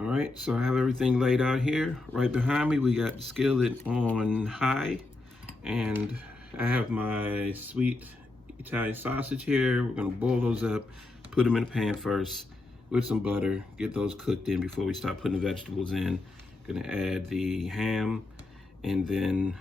All right, so I have everything laid out here. Right behind me, we got the skillet on high, and I have my sweet Italian sausage here. We're gonna boil those up, put them in a pan first with some butter, get those cooked in before we start putting the vegetables in. Gonna add the ham and then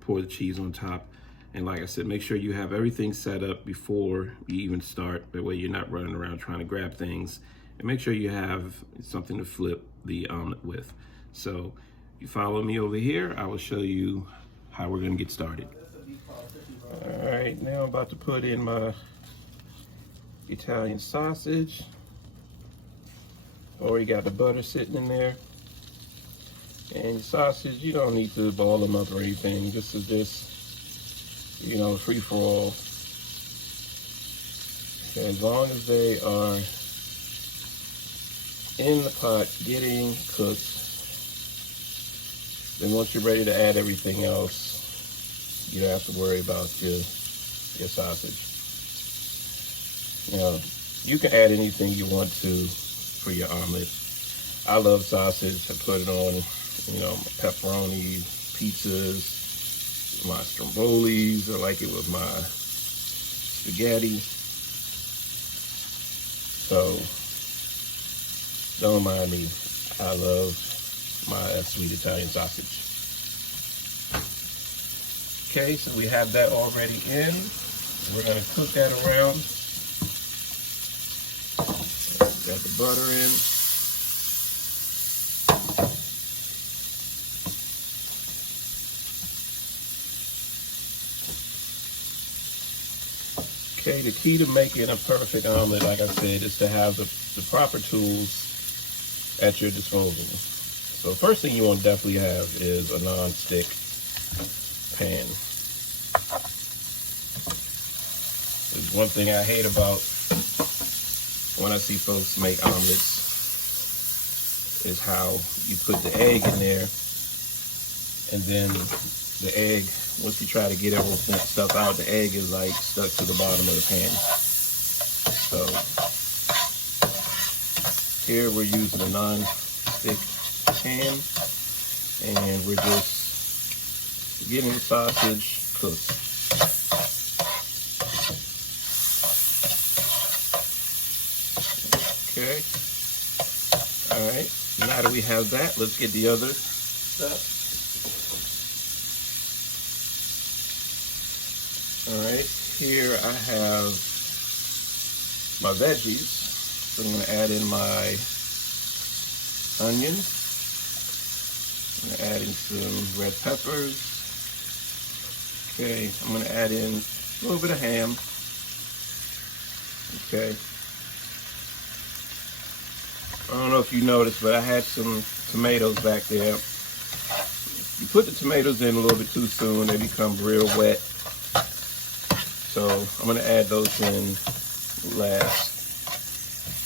pour the cheese on top. And like I said, make sure you have everything set up before you even start. That way you're not running around trying to grab things. And make sure you have something to flip the omelet with. So if you follow me over here, I will show you how we're gonna get started. All right, now I'm about to put in my Italian sausage. Already got the butter sitting in there. And your sausage, you don't need to ball them up or anything. This is just, you know, free for all. Okay, as long as they are in the pot getting cooked, then once you're ready to add everything else, you don't have to worry about your sausage. Now, you can add anything you want to for your omelet. I love sausage. I put it on, you know, my pepperoni, pizzas, my strombolis. I like it with my spaghetti. So, don't mind me. I love my sweet Italian sausage. Okay, so we have that already in. We're gonna cook that around. Got the butter in. Okay, the key to making a perfect omelet, like I said, is to have the proper tools at your disposal. So the first thing you want to definitely have is a non-stick pan. There's one thing I hate about when I see folks make omelets is how you put the egg in there, and then the egg, once you try to get everything stuff out, the egg is like stuck to the bottom of the pan. So here we're using a non-stick pan, and we're just getting the sausage cooked. Okay. All right. Now that we have that, let's get the other stuff. All right. Here I have my veggies. So I'm going to add in my onions. I'm going to add in some red peppers. Okay, I'm going to add in a little bit of ham. Okay. I don't know if you noticed, but I had some tomatoes back there. You put the tomatoes in a little bit too soon, they become real wet. So I'm going to add those in last.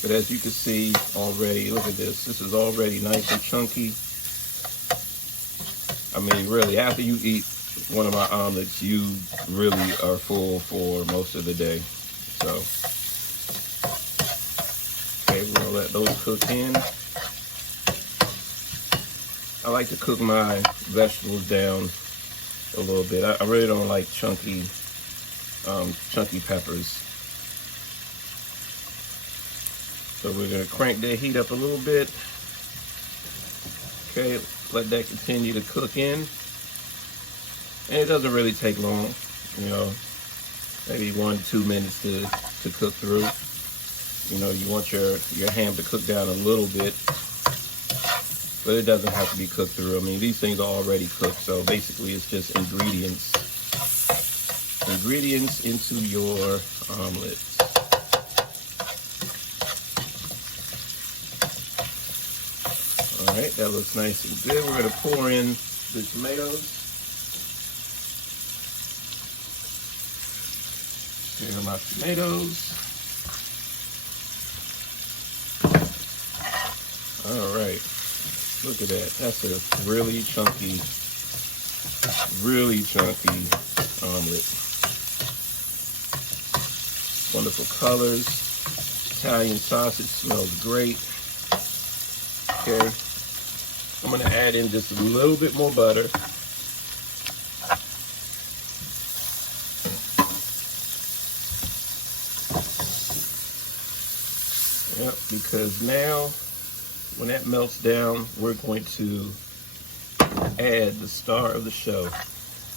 But as you can see already, look at this. This is already nice and chunky. I mean, really, after you eat one of my omelets, you really are full for most of the day. So, okay, we're gonna let those cook in. I like to cook my vegetables down a little bit. I really don't like chunky peppers. So we're gonna crank that heat up a little bit. Okay, let that continue to cook in. And it doesn't really take long, you know, maybe 1 to 2 minutes to cook through. You know, you want your ham to cook down a little bit, but it doesn't have to be cooked through. I mean, these things are already cooked, so basically it's just ingredients into your omelet. All right, that looks nice and good. We're gonna pour in the tomatoes. Here are my tomatoes. All right, look at that. That's a really chunky omelet. Wonderful colors. Italian sausage smells great. Okay, I'm gonna add in just a little bit more butter. Yep, because now when that melts down, we're going to add the star of the show.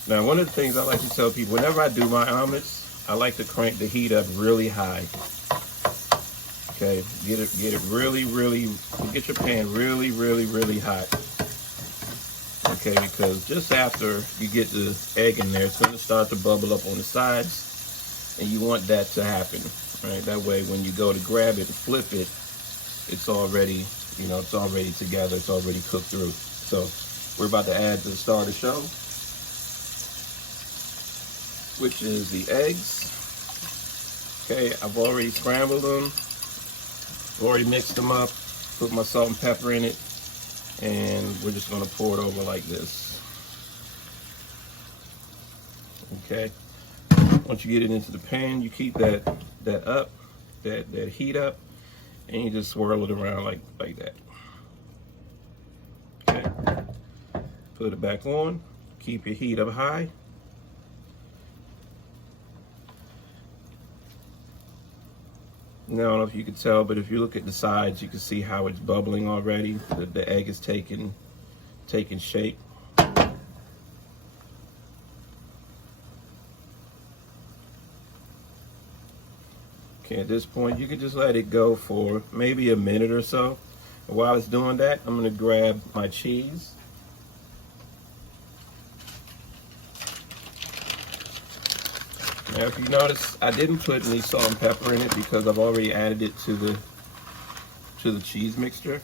Now, one of the things I like to tell people, whenever I do my omelets, I like to crank the heat up really high. Okay, get it really, get your pan really, really hot. Okay, because just after you get the egg in there, it's going to start to bubble up on the sides, and you want that to happen, right? That way, when you go to grab it and flip it, it's already, you know, it's already together, it's already cooked through. So we're about to add the star of the show, which is the eggs. Okay, I've already scrambled them, already mixed them up, put my salt and pepper in it, and we're just gonna pour it over like this. Okay, once you get it into the pan, you keep that heat up, and you just swirl it around like that. Okay, put it back on, keep your heat up high. Now, I don't know if you can tell, but if you look at the sides, you can see how it's bubbling already. The egg is taking shape. Okay, at this point, you can just let it go for maybe a minute or so. And while it's doing that, I'm gonna grab my cheese. Now, if you notice, I didn't put any salt and pepper in it because I've already added it to the cheese mixture,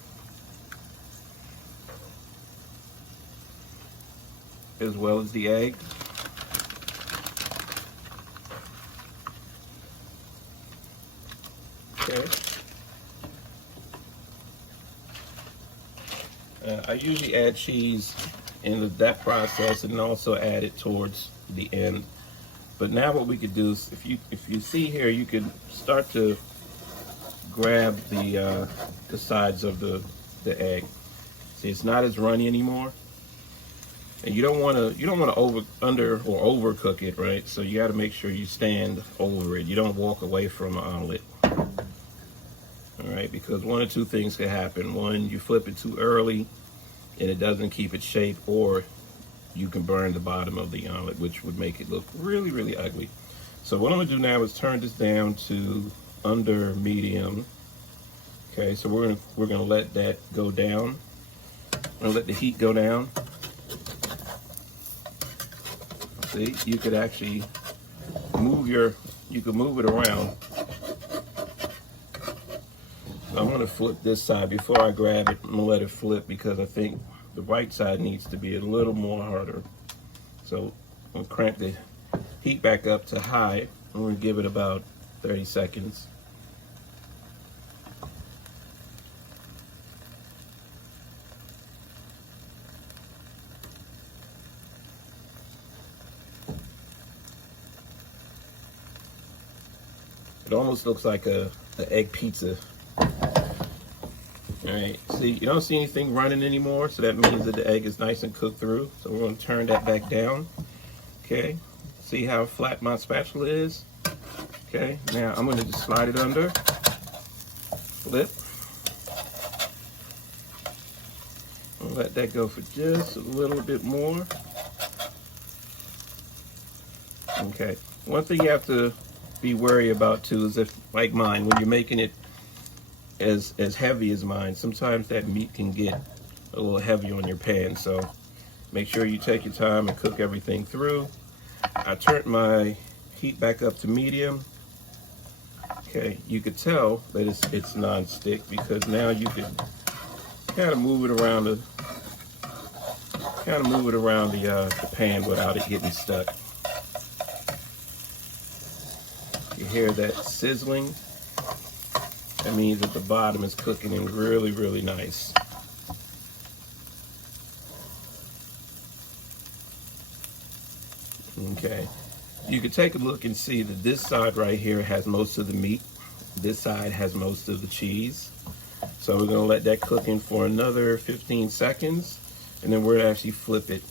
as well as the egg. Okay. I usually add cheese in that process and also add it towards the end. But now what we could do is, if you see here, you can start to grab the sides of the egg. See, it's not as runny anymore, and you don't want to overcook it, right? So you got to make sure you stand over it. You don't walk away from an omelet, all right? Because one or two things can happen. One, you flip it too early, and it doesn't keep its shape, or you can burn the bottom of the omelet, which would make it look really, really ugly. So what I'm gonna do now is turn this down to under medium. Okay, so we're gonna let that go down. I'm gonna let the heat go down. See, you could actually move it around. I'm gonna flip this side before I grab it. I'm gonna let it flip because I think the right side needs to be a little more harder. So I'm gonna crank the heat back up to high. I'm gonna give it about 30 seconds. It almost looks like an egg pizza. All right, see, you don't see anything running anymore, so that means that the egg is nice and cooked through. So we're going to turn that back down. Okay, see how flat my spatula is? Okay, now I'm going to just slide it under, flip. I'll let that go for just a little bit more. Okay, one thing you have to be wary about too is if, like mine, when you're making it as heavy as mine, sometimes that meat can get a little heavy on your pan. So make sure you take your time and cook everything through. I turned my heat back up to medium. Okay, you could tell that it's non-stick because now you can kind of move it around the pan without it getting stuck. You hear that sizzling? That means that the bottom is cooking in really, really nice. Okay, you can take a look and see that this side right here has most of the meat. This side has most of the cheese. So we're gonna let that cook in for another 15 seconds, and then we're gonna actually flip it.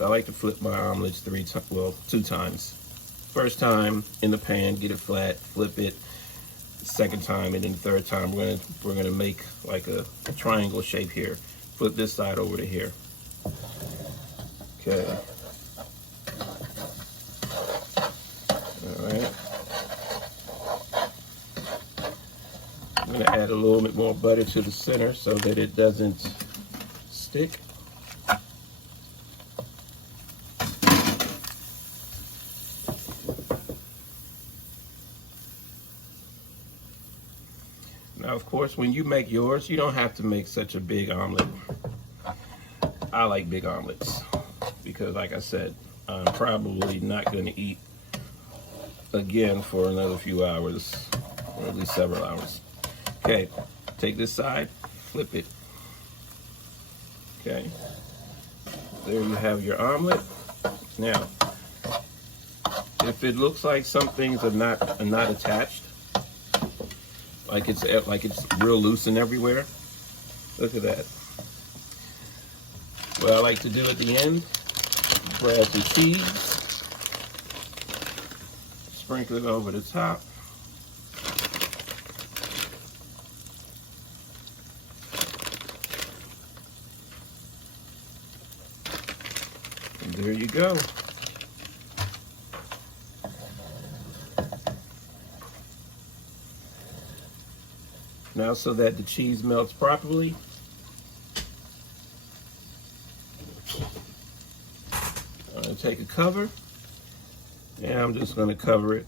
I like to flip my omelets two times. First time in the pan, get it flat, flip it. Second time, and then the third time we're gonna make like a triangle shape here. Flip this side over to here. Okay. All right. I'm gonna add a little bit more butter to the center so that it doesn't stick. Now, of course, when you make yours, you don't have to make such a big omelet. I like big omelets because, like I said, I'm probably not going to eat again for another few hours, or at least several hours. Okay, take this side, flip it. Okay, there you have your omelet. Now, if it looks like some things are not attached, like it's real loose and everywhere, look at that. What I like to do at the end, grab some cheese, sprinkle it over the top. And there you go. Now, so that the cheese melts properly, I'm going to take a cover, and I'm just going to cover it.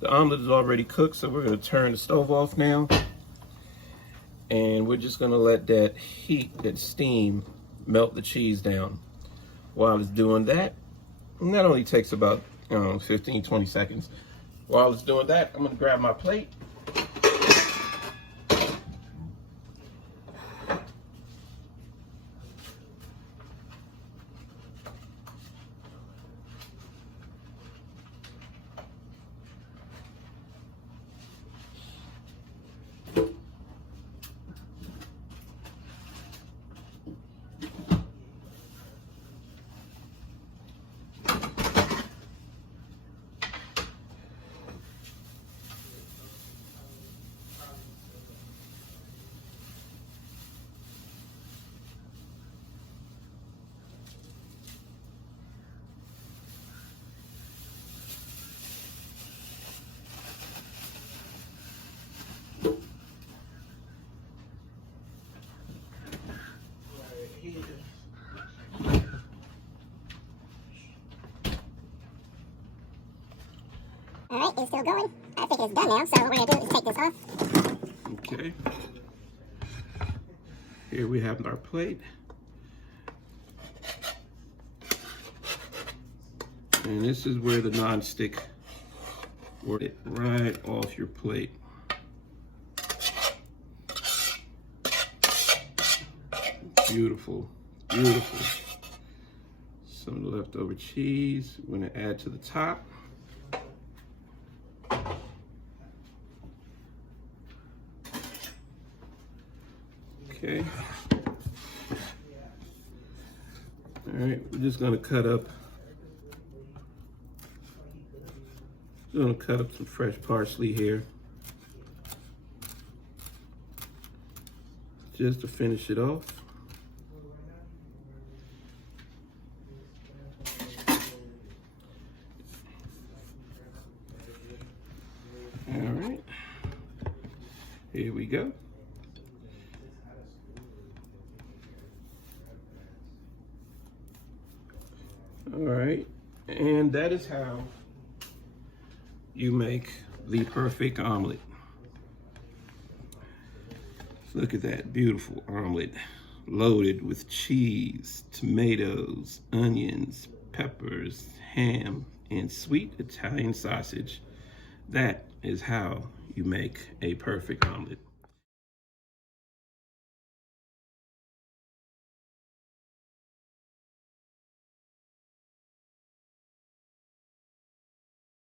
The omelet is already cooked, so we're going to turn the stove off now, and we're just going to let that heat, that steam, melt the cheese down. While it's doing that, and that only takes about 15-20 seconds. While it's doing that, I'm going to grab my plate. All right, it's still going. I think it's done now, so what we're gonna do is take this off. Okay. Here we have our plate. And this is where the non-stick works it right off your plate. Beautiful, beautiful. Some of the leftover cheese we're gonna add to the top. Okay. All right, we're just gonna cut up some fresh parsley here, just to finish it off. All right, here we go. All right, and that is how you make the perfect omelet. Look at that beautiful omelet, loaded with cheese, tomatoes, onions, peppers, ham, and sweet Italian sausage. That is how you make a perfect omelet.